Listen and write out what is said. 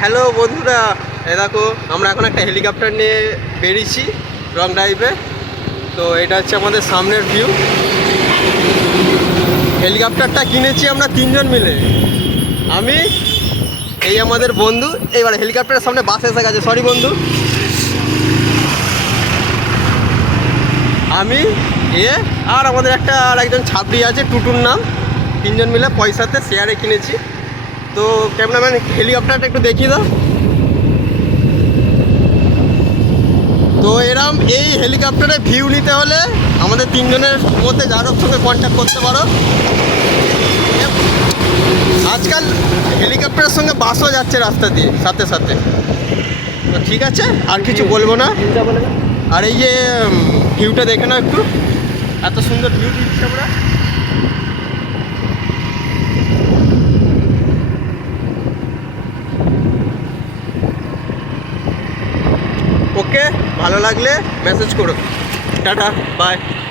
Hello বন্ধুরা, দেখো আমরা এখন একটা হেলিকপ্টার নিয়ে বেরিয়েছি লং ড্রাইভে। তো এটা হচ্ছে আমাদের সামনের ভিউ। হেলিকপ্টারটা কিনেছি আমরা তিনজন মিলে। আমি, এই আমাদের বন্ধু। এইবার হেলিকপ্টারের সামনে বাস এসে গেছে, সরি বন্ধু। আমি আর আমাদের একজন ছাত্রী আছে, টুটুর নাম। তিনজন মিলে পয়সাতে শেয়ারে কিনেছি। তো ক্যামেরাম্যান হেলিকপ্টারটা একটু দেখিয়ে দাও। তো এই হেলিকপ্টারে ভিউ নিতে হলে আমাদের তিনজনের মধ্যে যার সঙ্গে কন্ট্যাক্ট করতে পারো। আজকাল হেলিকপ্টারের সঙ্গে বাসও যাচ্ছে রাস্তা দিয়ে সাথে সাথে। তো ঠিক আছে, আর কিছু বলবো না। আর এই যে ভিউটা দেখে নাও একটু, এত সুন্দর ভিউ দিচ্ছি আমরা। ওকে, ভালো লাগলে মেসেজ করো। Tata, by.